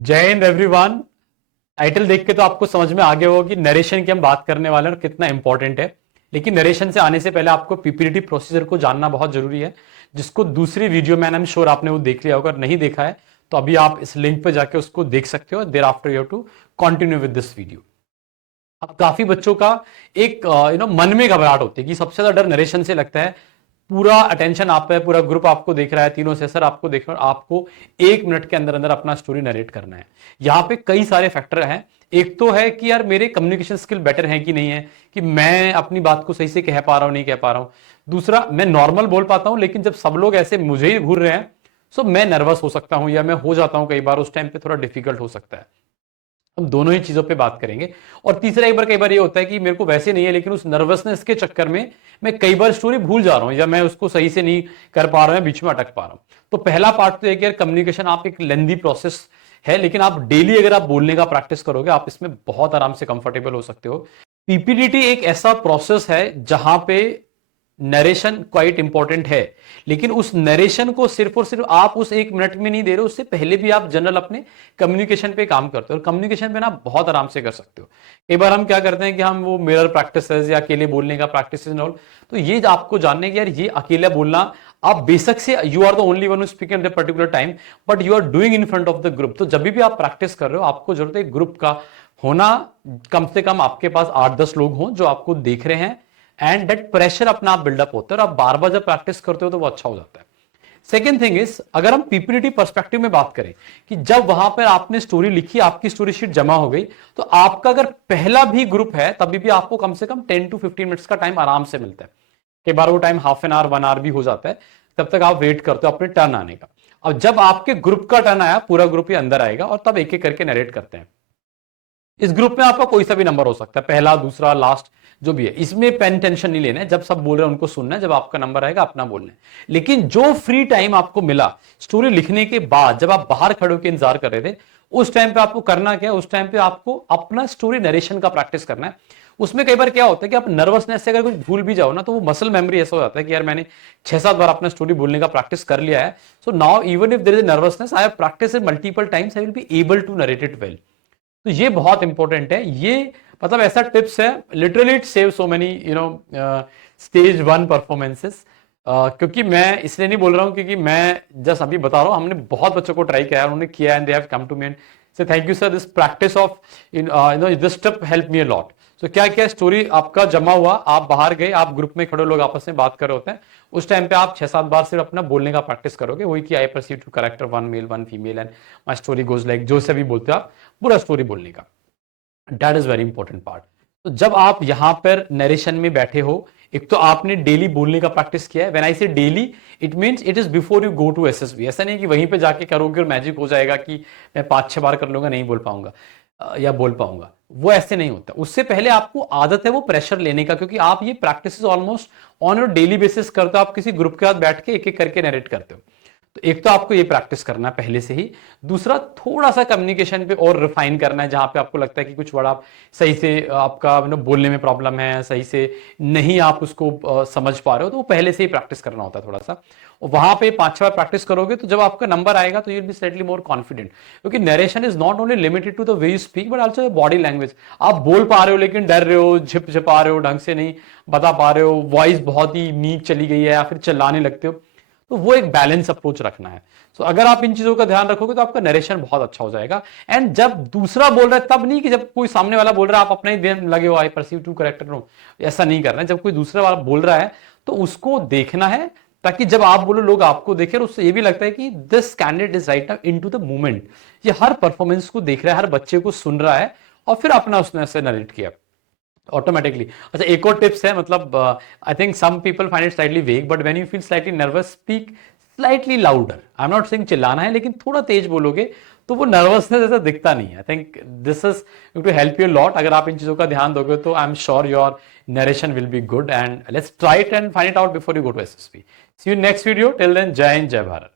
जय Hind everyone. Title देख के तो आपको समझ में आ गया होगा कि नरेशन की हम बात करने वाले हैं और कितना इंपॉर्टेंट है। लेकिन नरेशन से आने से पहले आपको पीपीटी प्रोसीजर को जानना बहुत जरूरी है, जिसको दूसरी वीडियो में आई एम श्योर आपने वो देख लिया होगा। अगर नहीं देखा है तो अभी आप इस लिंक पे जाके उसको देख सकते हो। There after you have to continue with this video. अब काफी बच्चों का एक मन में घबराहट होती है कि सबसे ज्यादा डर नरेशन से लगता है। पूरा अटेंशन आप पे है, पूरा ग्रुप आपको देख रहा है, तीनों सेसर आपको देख रहे हैं, आपको 1 मिनट के अंदर अंदर अपना स्टोरी नरेट करना है। यहाँ पे कई सारे फैक्टर हैं। एक तो है कि यार मेरे कम्युनिकेशन स्किल बेटर है कि नहीं है, कि मैं अपनी बात को सही से कह पा रहा हूं नहीं कह पा रहा हूं। दूसरा, मैं नॉर्मल बोल पाता हूं, लेकिन जब सब लोग ऐसे मुझे ही घूर रहे हैं सो मैं नर्वस हो सकता हूं या मैं हो जाता हूं कई बार। उस टाइम पे थोड़ा डिफिकल्ट हो सकता है। हम दोनों ही चीजों पे बात करेंगे। और तीसरा, एक बार कई बार ये होता है कि मेरे को वैसे नहीं है, लेकिन उस नर्वसनेस के चक्कर में मैं कई बार स्टोरी भूल जा रहा हूं या मैं उसको सही से नहीं कर पा रहा हूं, बीच में अटक पा रहा हूं। तो पहला पार्ट तो है कि यार कम्युनिकेशन आप एक लेंदी प्रोसेस है, लेकिन आप डेली अगर आप बोलने का प्रैक्टिस करोगे आप इसमें बहुत आराम से कंफर्टेबल हो सकते हो। पीपीडीटी एक ऐसा प्रोसेस है जहां पे नरेशन क्वाइट इंपॉर्टेंट है, लेकिन उस नरेशन को सिर्फ और सिर्फ आप उस 1 मिनट में नहीं दे रहे हो, उससे पहले भी आप जनरल अपने कम्युनिकेशन पे काम करते हो। और कम्युनिकेशन पे ना बहुत आराम से कर सकते हो। कई बार हम क्या करते हैं कि हम वो मिरर प्रैक्टिसेस या अकेले बोलने का प्रैक्टिस ऑल, तो ये आपको जानने की यार ये अकेला बोलना आप बेशक से you are the only one speaking at the particular time, but you are doing in front of the group. तो जब भी आप प्रैक्टिस कर रहे हो आपको जरूरत है ग्रुप का होना। कम से कम आपके पास 8-10 लोग हों जो आपको देख रहे हैं, एंड दैट प्रेशर अपना आप बिल्डअप होता है और आप बार बार जब प्रैक्टिस करते हो तो वो अच्छा हो जाता है। सेकेंड थिंग इज, अगर हम पीपीटी पर्सपेक्टिव में बात करें कि जब वहां पर आपने स्टोरी लिखी, आपकी स्टोरी शीट जमा हो गई, तो आपका अगर पहला भी ग्रुप है तभी भी आपको कम से कम 10 to 15 मिनट्स का टाइम आराम से मिलता है। कई बार वो time half an hour 1 hour भी हो जाता है। तब तक आप वेट करते हो अपने टर्न आने का। अब जब आपके ग्रुप का टर्न आया, पूरा ग्रुप ही अंदर आएगा और तब एक एक करके नरेट करते हैं। इस ग्रुप में आपका कोई सा भी नंबर हो सकता है, पहला, दूसरा, लास्ट, जो भी है। इसमें पेन टेंशन नहीं लेना है। जब सब बोल रहे हैं उनको सुनना है, जब आपका नंबर आएगा अपना बोलना है। लेकिन जो फ्री टाइम आपको मिला स्टोरी लिखने के बाद, जब आप बाहर खड़े होकर इंतजार कर रहे थे, उस टाइम पे आपको करना क्या है, उस टाइम पे आपको अपना स्टोरी नरेशन का प्रैक्टिस करना है। उसमें कई बार क्या होता है कि आप नर्वसनेस से अगर कुछ भूल भी जाओ ना, तो वो मसल मेमोरी ऐसा हो जाता है कि यार मैंने 6-7 बार अपना स्टोरी बोलने का प्रैक्टिस कर लिया है, so now even if there is nervousness I have practice it multiple times, I will be able to narrate it well. तो ये बहुत इंपॉर्टेंट है। ये मतलब ऐसा टिप्स है, literally it save so many stage 1 performances. क्योंकि मैं इसलिए नहीं बोल रहा हूं क्योंकि मैं जस्ट अभी बता रहा हूं, हमने बहुत बच्चों को ट्राई किया है, उन्होंने किया and they have come to me and say thank you sir, this practice of this tip help me a lot. तो क्या क्या स्टोरी आपका जमा हुआ, आप बाहर गए, आप ग्रुप में खड़े लोग आपस में बात कर रहे होते हैं, उस टाइम पे आप 6-7 बार सिर्फ अपना बोलने का प्रैक्टिस करोगे। वही कि I perceive to character 1 male 1 female and my story goes like, जो से भी बोलते हो आप, पूरा स्टोरी बोलने का। That is very important part. तो जब आप यहां पर नरेशन में बैठे हो, एक तो आपने डेली बोलने का प्रैक्टिस किया है। When I say daily, it means it is before you go to SSB. ऐसा नहीं कि वहीं पे जाके करोगे और मैजिक हो जाएगा कि मैं 5-6 बार कर लूंगा नहीं बोल पाऊंगा या बोल पाऊंगा। वो ऐसे नहीं होता। उससे पहले आपको आदत है वो प्रेशर लेने का, क्योंकि आप ये practice almost on your daily basis करते हो। आप किसी ग्रुप के साथ बैठ के एक एक करके नरेट करते हो। तो एक तो आपको ये प्रैक्टिस करना है पहले से ही। दूसरा, थोड़ा सा कम्युनिकेशन पे और रिफाइन करना है, जहां पे आपको लगता है कि कुछ वर्ड आप सही से आपका बोलने में प्रॉब्लम है, सही से नहीं आप उसको समझ पा रहे हो, तो वो पहले से ही प्रैक्टिस करना होता है थोड़ा सा। और वहां पे 5-6 बार प्रैक्टिस करोगे तो जब आपका नंबर आएगा तो you will be slightly more confident. क्योंकि narration is not only limited to the way you speak but also body language. आप बोल पा रहे हो लेकिन डर रहे हो, झिपझिपा रहे हो, ढंग से नहीं बता पा रहे हो, वॉइस बहुत ही नीच चली गई है या फिर चिल्लाने लगते हो। तो वो एक बैलेंस अप्रोच रखना है। तो अगर आप इन चीजों का ध्यान रखोगे तो आपका नरेशन बहुत अच्छा हो जाएगा। एंड जब दूसरा बोल रहा है तब नहीं कि जब कोई सामने वाला बोल रहा है आप अपना ही देन लगे हो I perceive to character no, ऐसा नहीं करना है। जब कोई दूसरा वाला बोल रहा है तो उसको देखना है, ताकि जब आप बोलो लोग आपको देखें और उससे ये भी लगता है कि this candidate is right now into the moment. ये हर परफॉर्मेंस को देख रहा है, हर बच्चे को सुन रहा है और फिर अपना उसने ऐसे नरेट किया ऑटोमेटिकली। अच्छा, एक और टिप्स है, मतलब I think some people find it slightly vague, but when you feel slightly nervous speak slightly louder. I am not saying चिल्लाना है, लेकिन थोड़ा तेज बोलोगे तो वो नर्वसनेस ऐसा दिखता नहीं है। I think this is to help you lot. अगर आप इन चीजों का ध्यान दोगे तो I am sure your narration will be good, and let's try it and find it out before you go to SSB. See you next video. Till then, Jai Hind, जय भारत।